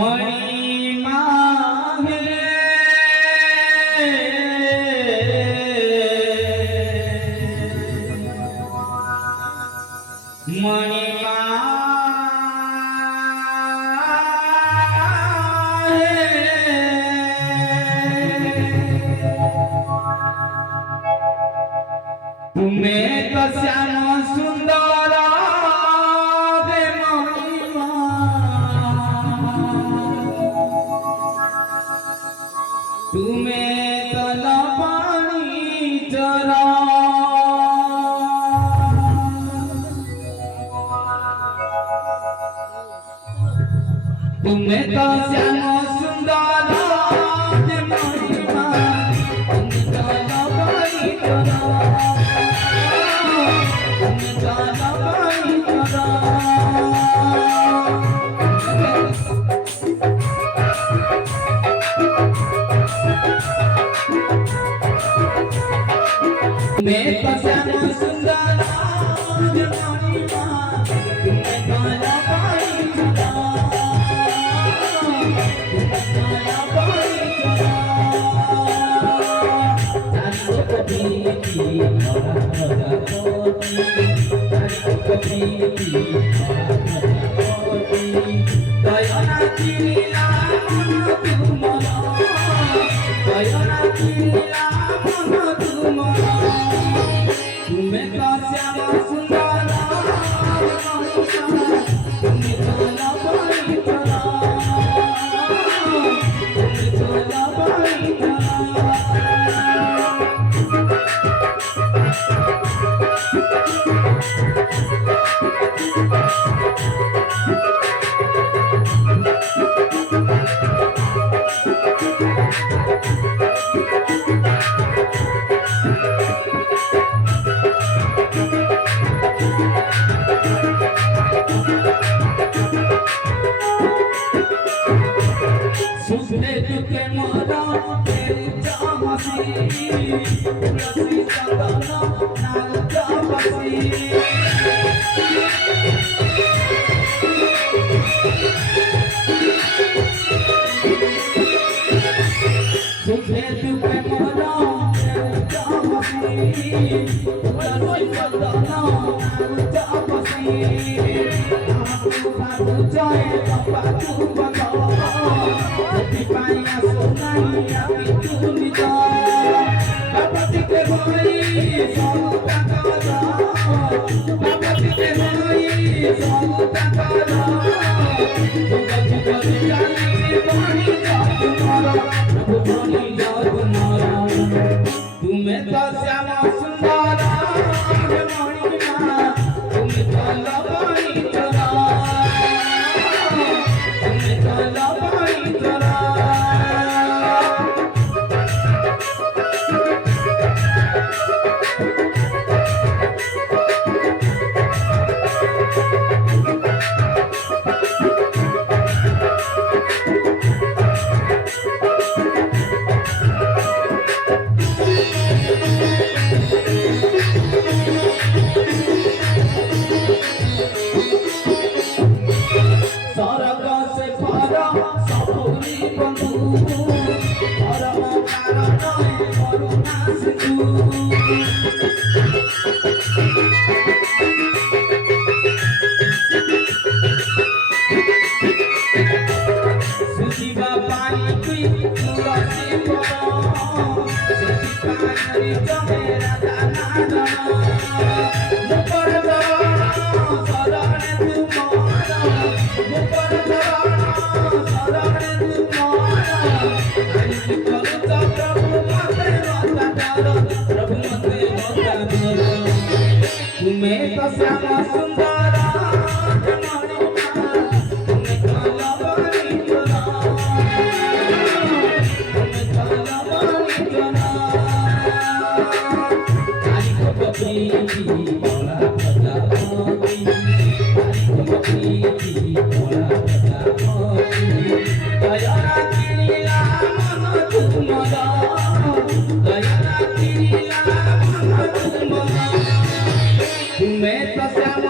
मणि मांगे मणि तुम्हें तो श्याम सुंदर दे महिमा तुम्हें तो लपानी चरा तुम्हें तो श्याम सुंदर दे महिमा तुम्हें तो लपानी चरा मैं तो श्याम सुंदर महिमा तुम्हें काला पाई चला तुम्हें काला पाई चला तारी को प्रीति भरा भरा कोटी तारी को प्रीति भरा भरा कोटी दयना चिला मन तुमरा दयना चिला मन तुमरा तुम्हें तो श्याम सुंदर तुम्हें काला पाई चला तुम्हें काला पाई चला सुखले दुखे मोरा तेरी चाहसी तुलसी सदना नाल जापसी सुखले दुखे मोरा तेरी चाहसी तुलसी सदना नाल जापसी आपको बाबू जाए बाबा तू बता पाया सोनाइया बितू निजा बाबा जी के भाई सब टकारा बाबा जी के भाई सब टकारा जुगा जुगा जाने पानी जा तुम्हारा प्रभु पानी जा तुम्हारा तुम्हें तो श्याम सुंदर महिमा तुम्हें तो लबाई चला तुम्हें तो लबाई चला तुम्हें तो श्याम सुंदर तुम्हें काला पानी चला तुम्हें काला पानी चला तारी को प्रीति भरा भरा कोटी तारी को प्रीति भरा भरा कोटी दयना चिला मन तुमरा दयना चिला मन तुमरा तुम्हें तो श्याम